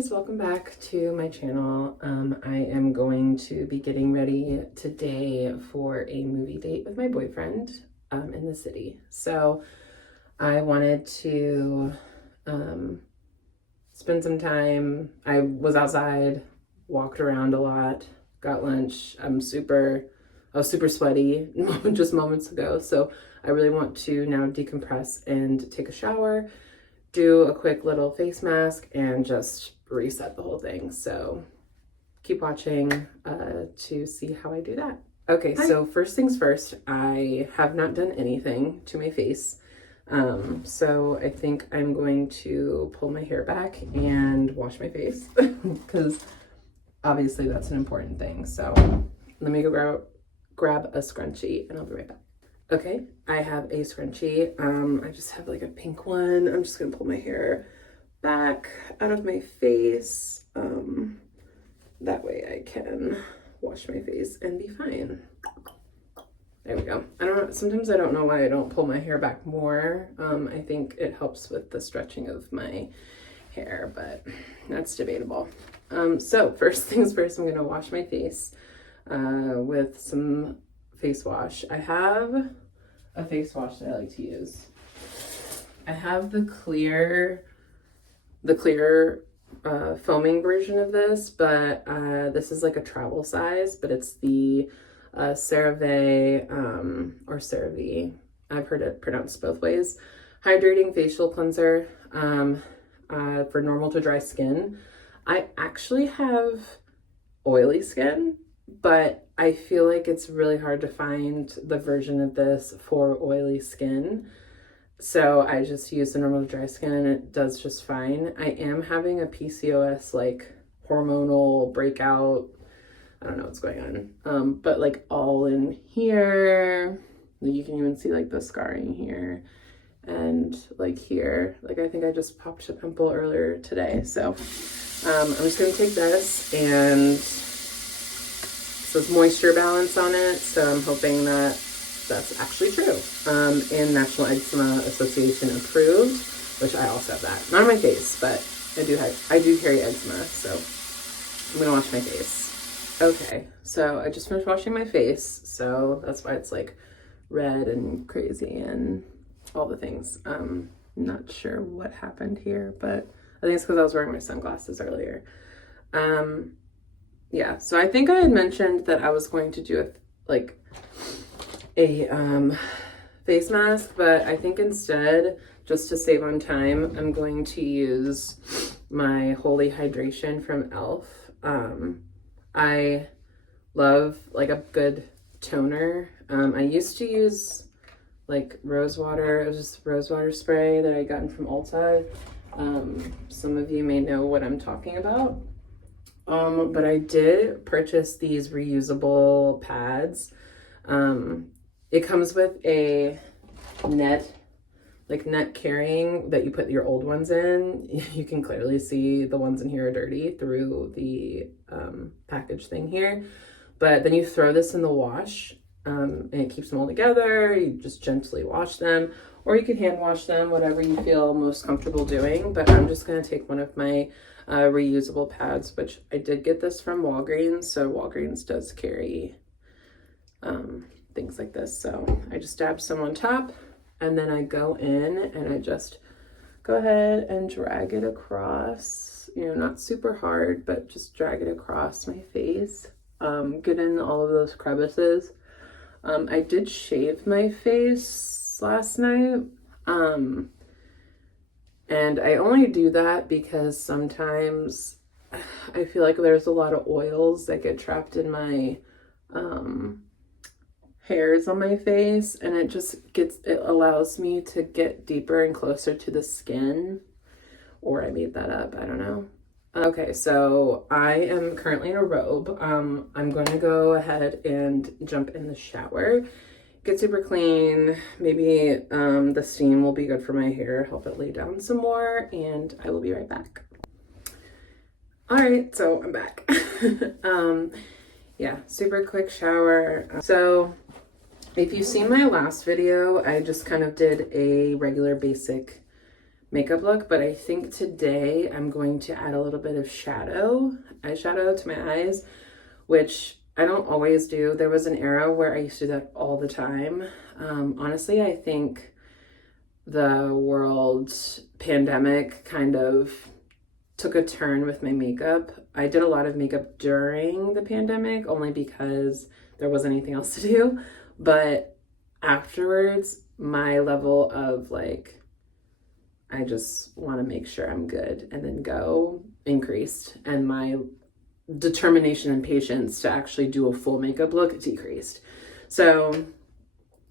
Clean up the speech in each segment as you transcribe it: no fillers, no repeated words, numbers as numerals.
guys, welcome back to my channel. I am going to be getting ready today for a movie date with my boyfriend in the city. So I wanted to spend some time. I was outside, walked around a lot, got lunch. I was super sweaty just moments ago. So I really want to now decompress and take a shower, do a quick little face mask, and just reset the whole thing. So keep watching to see how I do that. Okay, so first things first, I have not done anything to my face. So I think I'm going to pull my hair back and wash my face because obviously that's an important thing. So let me go grab a scrunchie and I'll be right back. Okay, I have a scrunchie. I just have like a pink one. I'm just gonna pull my hair back out of my face. That way I can wash my face and be fine. There we go. I don't know, sometimes I don't know why I don't pull my hair back more. I think it helps with the stretching of my hair, but that's debatable. So first things first, I'm gonna wash my face with some face wash. I have a face wash that I like to use. I have the clear foaming version of this, but this is like a travel size, but it's the CereVe or CereVe. I've heard it pronounced both ways. Hydrating facial cleanser for normal to dry skin. I actually have oily skin, but I feel like it's really hard to find the version of this for oily skin. So I just use the normal dry skin and it does just fine. I am having a PCOS like hormonal breakout. I don't know what's going on. But like all in here, like you can even see like the scarring here and like here. Like I think I just popped a pimple earlier today. So I'm just gonna take this, and it says moisture balance on it, so I'm hoping that that's actually true. And National Eczema Association approved, which I also have that. Not on my face, but I do carry eczema, so I'm gonna wash my face. Okay, so I just finished washing my face, so that's why it's like red and crazy and all the things. Not sure what happened here, but I think it's because I was wearing my sunglasses earlier. Yeah, so I think I had mentioned that I was going to do a face mask, but I think instead, just to save on time, I'm going to use my Holy Hydration from E.l.f. I love like a good toner. I used to use like rose water. It was just rose water spray that I gotten from Ulta. Some of you may know what I'm talking about. But I did purchase these reusable pads. It comes with a net carrying that you put your old ones in. You can clearly see the ones in here are dirty through the package thing here. But then you throw this in the wash, and it keeps them all together. You just gently wash them, or you can hand wash them, whatever you feel most comfortable doing. But I'm just gonna take one of my reusable pads, which I did get this from Walgreens. So Walgreens does carry things like this. So I just dab some on top, and then I go in and I just go ahead and drag it across, you know, not super hard, but just drag it across my face. Get in all of those crevices. I did shave my face last night. And I only do that because sometimes I feel like there's a lot of oils that get trapped in my hairs on my face, and it allows me to get deeper and closer to the skin. Or I made that up, I don't know. Okay, so I am currently in a robe. I'm going to go ahead and jump in the shower, get super clean. Maybe the steam will be good for my hair, help it lay down some more, and I will be right back. All right, so I'm back. Yeah, super quick shower. So if you've seen my last video, I just kind of did a regular basic makeup look, but I think today I'm going to add a little bit of eyeshadow to my eyes, which I don't always do. There was an era where I used to do that all the time. Honestly, I think the world pandemic kind of took a turn with my makeup. I did a lot of makeup during the pandemic only because there wasn't anything else to do. But afterwards, my level of like, I just want to make sure I'm good and then go increased. And my determination and patience to actually do a full makeup look decreased. So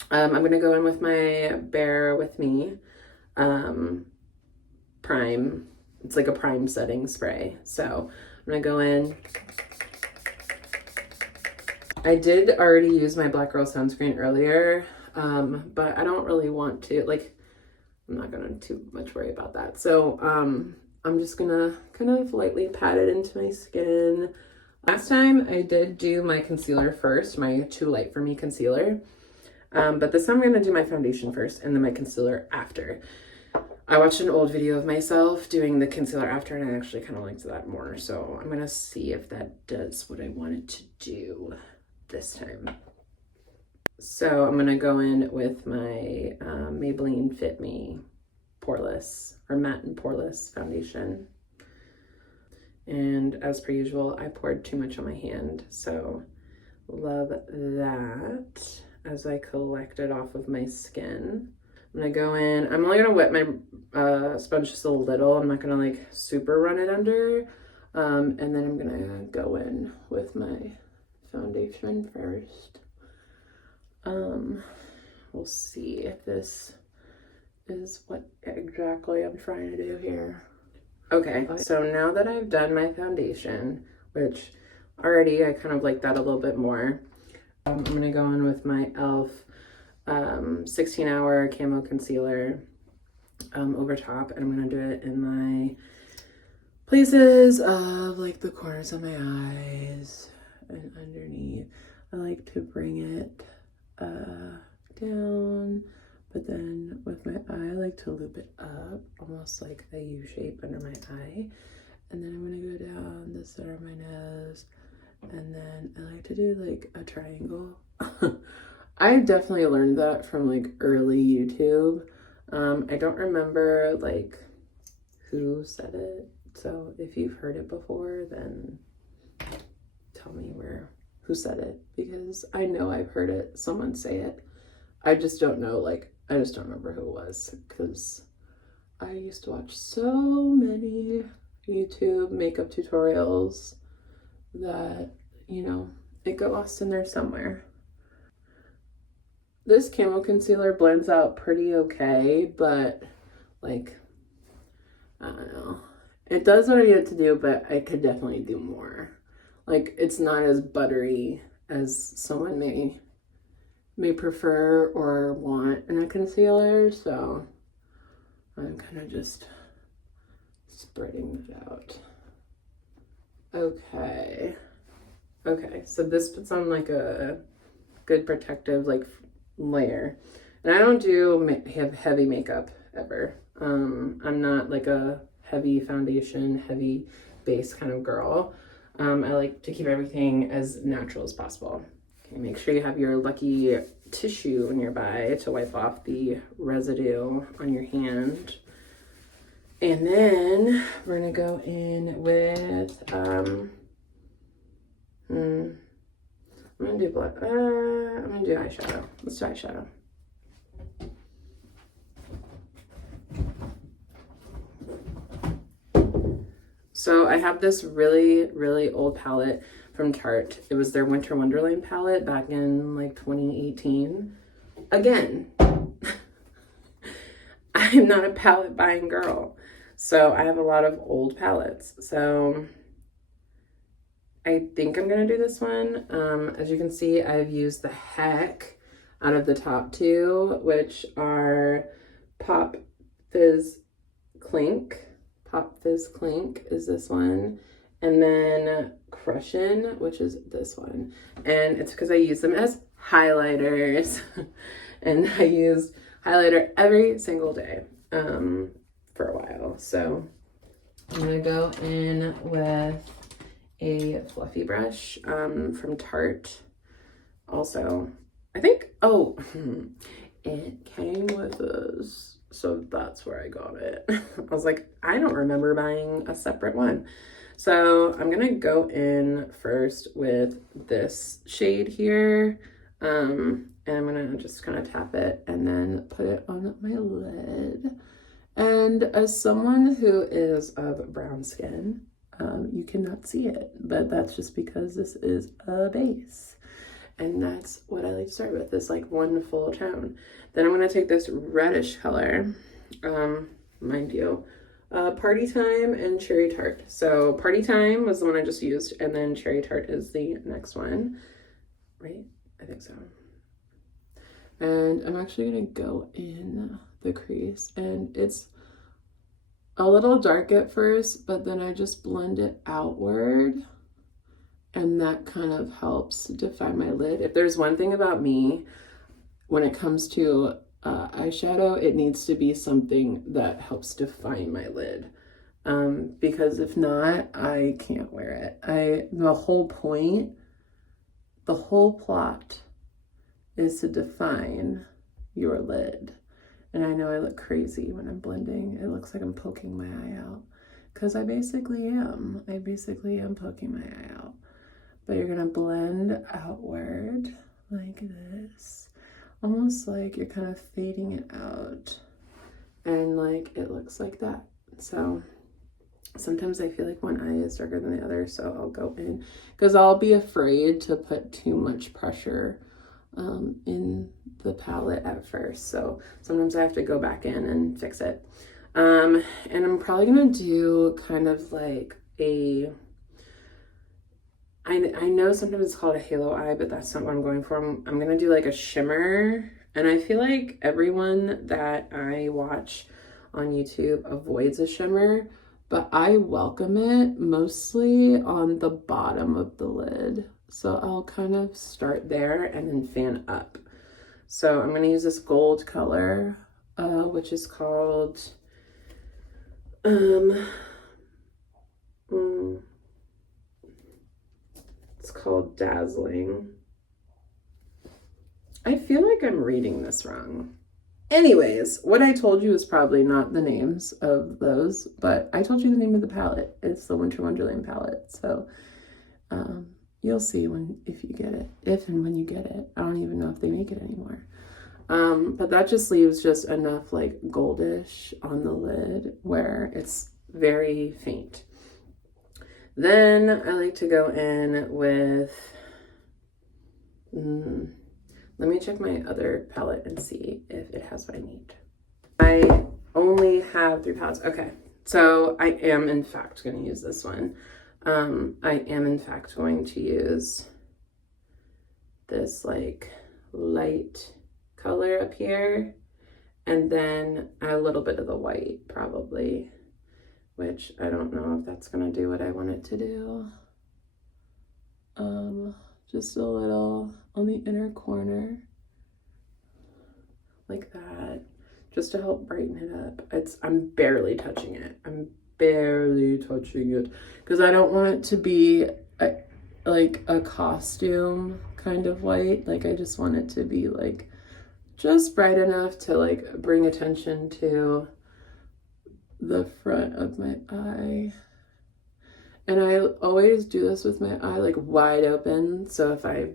I'm going to go in with my Bear With Me Prime. It's like a prime setting spray. So I'm going to go in. I did already use my Black Girl sunscreen earlier, but I don't really want to, like, I'm not going to too much worry about that. So I'm just going to kind of lightly pat it into my skin. Last time I did do my concealer first, my Too Light For Me concealer. But this time I'm going to do my foundation first and then my concealer after. I watched an old video of myself doing the concealer after and I actually kind of liked that more. So I'm going to see if that does what I want it to do this time. So I'm going to go in with my Maybelline Fit Me Poreless or Matte and Poreless foundation. And as per usual, I poured too much on my hand. So love that as I collect it off of my skin. I'm gonna go in, I'm only gonna wet my sponge just a little. I'm not gonna like super run it under. And then I'm gonna go in with my foundation first. We'll see if this is what exactly I'm trying to do here. Okay, so now that I've done my foundation, which already I kind of like that a little bit more, I'm gonna go in with my e.l.f. 16-hour Camo concealer over top, and I'm gonna do it in my places of like the corners of my eyes and underneath. I like to bring it down, but then with my eye I like to loop it up almost like a U shape under my eye, and then I'm gonna go down the center of my nose, and then I like to do like a triangle. I definitely learned that from like early YouTube. I don't remember like who said it, so if you've heard it before, then tell me who said it, because I know I've heard it, someone say it. I just don't know, like, I just don't remember who it was, because I used to watch so many YouTube makeup tutorials that, you know, it got lost in there somewhere. This Camo concealer blends out pretty okay, but like, I don't know. It does what I need it to do, but I could definitely do more. Like, it's not as buttery as someone may prefer or want in a concealer, so I'm kind of just spreading that out. Okay, so this puts on like a good protective like layer, and I don't do heavy makeup ever. I'm not like a heavy foundation, heavy base kind of girl. I like to keep everything as natural as possible. Okay, make sure you have your lucky tissue nearby to wipe off the residue on your hand. And then we're gonna go in with I'm gonna do black. I'm gonna do eyeshadow. Let's do eyeshadow. So I have this really, really old palette from Tarte. It was their Winter Wonderland palette back in like 2018. Again, I'm not a palette buying girl, so I have a lot of old palettes. So I think I'm gonna do this one. As you can see, I've used the heck out of the top two, which are Pop Fizz Clink. Pop Fizz Clink is this one, and then Crushin', which is this one. And it's because I use them as highlighters, and I use highlighter every single day. for a while. So I'm gonna go in with a fluffy brush from Tarte. Also, I think, oh, it came with this, so that's where I got it. I was like, I don't remember buying a separate one. So I'm gonna go in first with this shade here, and I'm gonna just kind of tap it and then put it on my lid. And as someone who is of brown skin, you cannot see it, but that's just because this is a base. And that's what I like to start with, this like one full tone. Then I'm gonna take this reddish color, mind you, Party Time and Cherry Tart. So Party Time was the one I just used, and then Cherry Tart is the next one, right? I think so. And I'm actually gonna go in the crease, and it's a little dark at first, but then I just blend it outward, and that kind of helps define my lid. If there's one thing about me, when it comes to eyeshadow, it needs to be something that helps define my lid. Because if not, I can't wear it. The whole point, the whole plot is to define your lid. And I know I look crazy when I'm blending. It looks like I'm poking my eye out, because I basically am. I basically am poking my eye out. But you're gonna blend outward like this, almost like you're kind of fading it out, and like it looks like that. So sometimes I feel like one eye is darker than the other, so I'll go in, because I'll be afraid to put too much pressure in the palette at first. So sometimes I have to go back in and fix it. And I'm probably gonna do kind of like a, I know sometimes it's called a halo eye, but that's not what I'm going for. I'm gonna do like a shimmer, and I feel like everyone that I watch on YouTube avoids a shimmer, but I welcome it mostly on the bottom of the lid. So I'll kind of start there and then fan up. So I'm gonna use this gold color, which is called, it's called Dazzling. I feel like I'm reading this wrong. Anyways, what I told you is probably not the names of those, but I told you the name of the palette. It's the Winter Wonderland palette. So you'll see if you get it, if and when you get it. I don't even know if they make it anymore. But that just leaves just enough like goldish on the lid where it's very faint. Then I like to go in with, let me check my other palette and see if it has what I need. I only have 3 palettes. Okay, so I am in fact going to use this one. I am in fact going to use this like light color up here, and then a little bit of the white probably, which I don't know if that's gonna do what I want it to do. Just a little on the inner corner, like that, just to help brighten it up. I'm barely touching it. I'm barely touching it because I don't want it to be like a costume kind of white. Like I just want it to be like just bright enough to like bring attention to the front of my eye. And I always do this with my eye like wide open, so if I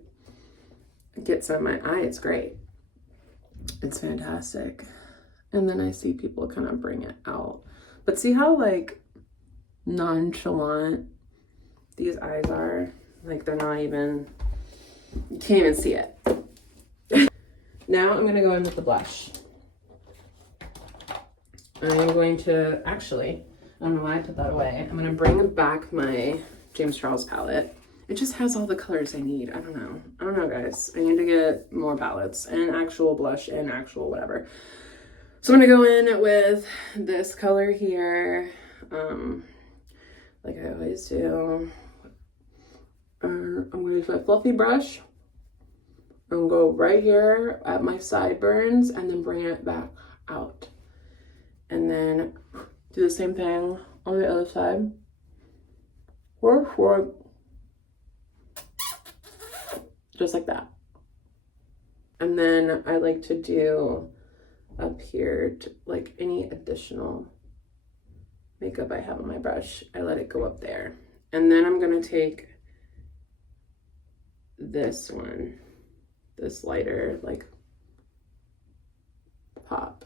get some in my eye, it's great. It's fantastic. And then I see people kind of bring it out. But see how like nonchalant these eyes are? Like they're not even, you can't even see it. Now I'm gonna go in with the blush. I'm going to, actually, I don't know why I put that away. I'm gonna bring back my James Charles palette. It just has all the colors I need. I don't know guys. I need to get more palettes and actual blush and actual whatever. So I'm gonna go in with this color here, like I always do. I'm gonna use my fluffy brush. I'm gonna go right here at my sideburns and then bring it back out. And then Do the same thing on the other side. Work, work. Just like that. And then I like to do up here, like any additional makeup I have on my brush, I let it go up there. And then I'm gonna take this one, this lighter, like pop.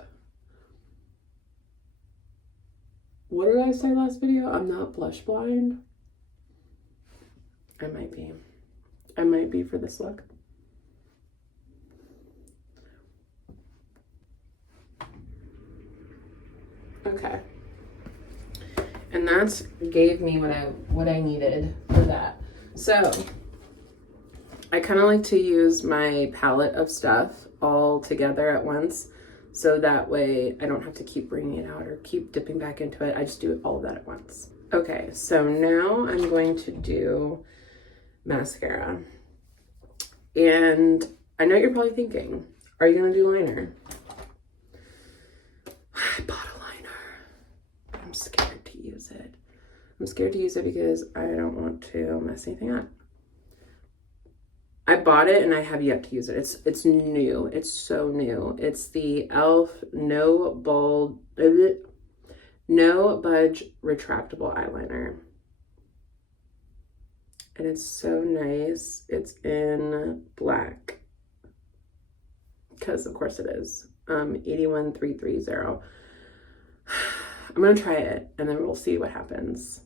What did I say last video? I'm not blush blind. I might be. I might be for this look. Okay. And that's gave me what I needed for that. So I kind of like to use my palette of stuff all together at once, so that way I don't have to keep bringing it out or keep dipping back into it. I just do all of that at once. Okay, so now I'm going to do mascara. And I know you're probably thinking, are you gonna do liner? I bought a liner. I'm scared to use it. I'm scared to use it because I don't want to mess anything up. I bought it and I have yet to use it. It's new. It's so new. It's the E.l.f. No Budge Retractable Eyeliner. And it's so nice. It's in black. Because of course it is. 81330. I'm gonna try it and then we'll see what happens.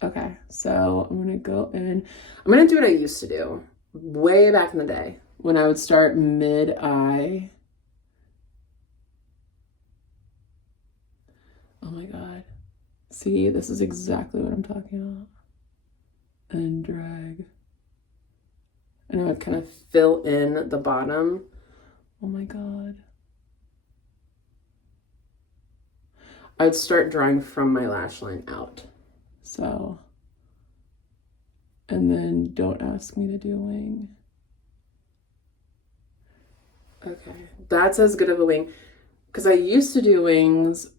Okay, so I'm gonna go in. I'm gonna do what I used to do way back in the day when I would start mid-eye. Oh my God. See, this is exactly what I'm talking about. And drag. And I would kind of fill in the bottom. Oh my God. I'd start drawing from my lash line out. So, and then don't ask me to do a wing. Okay, that's as good of a wing. Because I used to do wings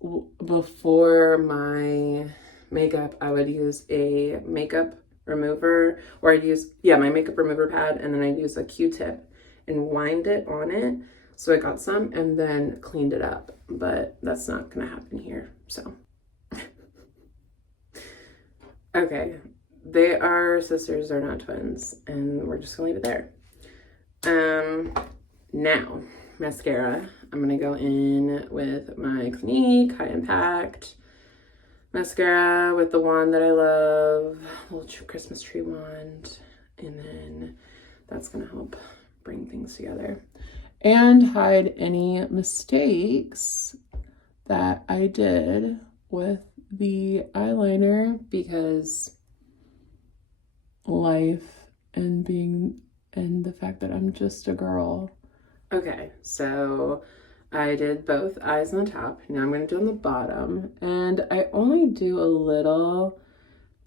before my makeup. I would use a makeup remover, or I'd use, yeah, my makeup remover pad, and then I'd use a Q-tip and wind it on it. So I got some and then cleaned it up, but that's not gonna happen here, so. Okay, they are sisters, they're not twins, and we're just gonna leave it there. Now, mascara. I'm gonna go in with my Clinique High Impact mascara with the wand that I love, little Christmas tree wand, and then that's gonna help bring things together and hide any mistakes that I did with the eyeliner, because life and the fact that I'm just a girl. Okay, so I did both eyes on the top. Now I'm going to do on the bottom, and I only do a little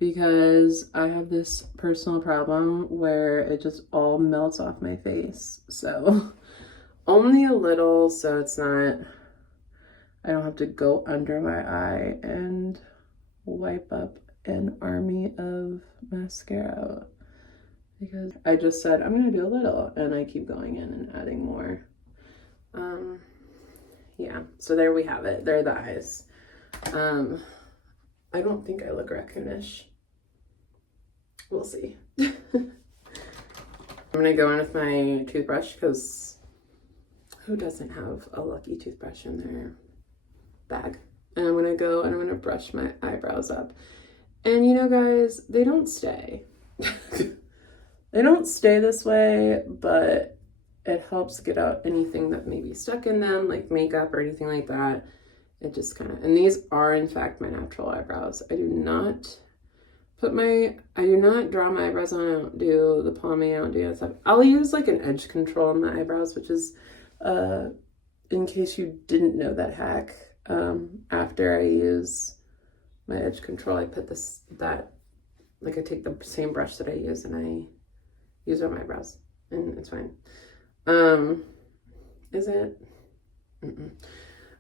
because I have this personal problem where it just all melts off my face. So only a little, so it's not, I don't have to go under my eye and wipe up an army of mascara, because I just said I'm gonna do a little and I keep going in and adding more. Yeah, so there we have it. There are the eyes. I don't think I look raccoonish. We'll see. I'm gonna go in with my toothbrush, because who doesn't have a lucky toothbrush in their bag? And I'm gonna go and I'm gonna brush my eyebrows up. And you know, guys, they don't stay. They don't stay this way, but it helps get out anything that may be stuck in them, like makeup or anything like that. It just kind of, and these are in fact my natural eyebrows. I do not draw my eyebrows on. I don't do the pomade. I don't do that stuff. I'll use like an edge control on my eyebrows, which is, in case you didn't know that hack, after I use my edge control, I put like I take the same brush that I use and I use it on my eyebrows, and it's fine. Is it?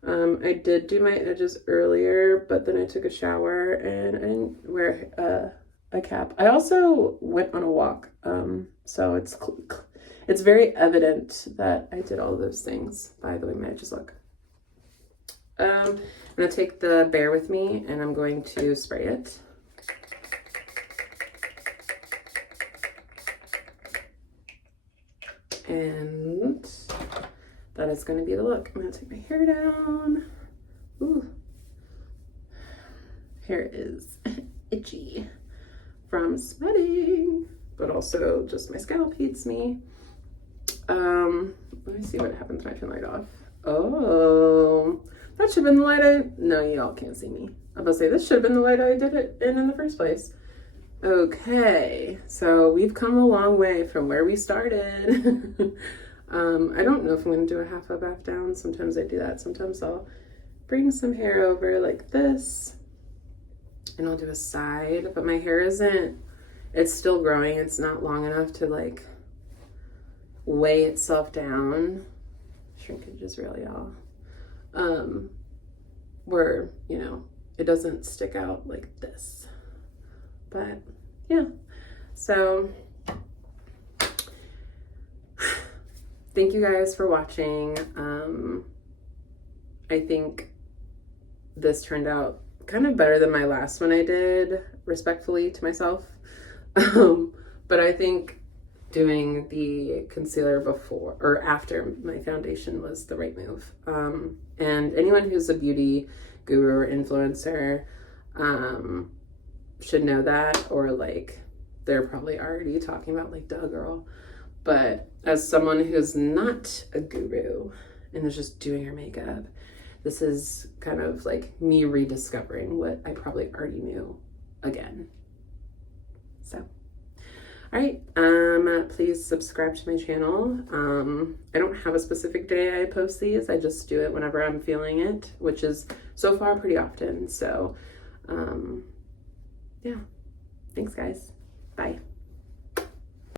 I did do my edges earlier, but then I took a shower and I didn't wear a cap. I also went on a walk, so it's very evident that I did all those things by the way my edges look. I'm gonna take the Bear With Me and I'm going to spray it. And that is going to be the look. I'm going to take my hair down. Ooh. Hair is itchy from sweating, but also just my scalp hates me. Let me see what happens when I turn the light off. Oh, that should have been the light no, y'all can't see me. I'm about to say, this should have been the light I did it in the first place. Okay, so we've come a long way from where we started. I don't know if I'm going to do a half up, half down. Sometimes I do that. Sometimes I'll bring some hair over like this and I'll do a side, but my hair it's still growing. It's not long enough to like weigh itself down. Shrinkage is really all. Where, you know, it doesn't stick out like this. But yeah, so thank you guys for watching. I think this turned out kind of better than my last one I did, respectfully to myself. But I think doing the concealer before or after my foundation was the right move. And anyone who's a beauty guru or influencer should know that, or like they're probably already talking about like, duh girl. But as someone who's not a guru and is just doing her makeup, this is kind of like me rediscovering what I probably already knew again. So, all right, please subscribe to my channel. I don't have a specific day I post these. I just do it whenever I'm feeling it, which is so far pretty often. So, yeah, thanks guys. Bye.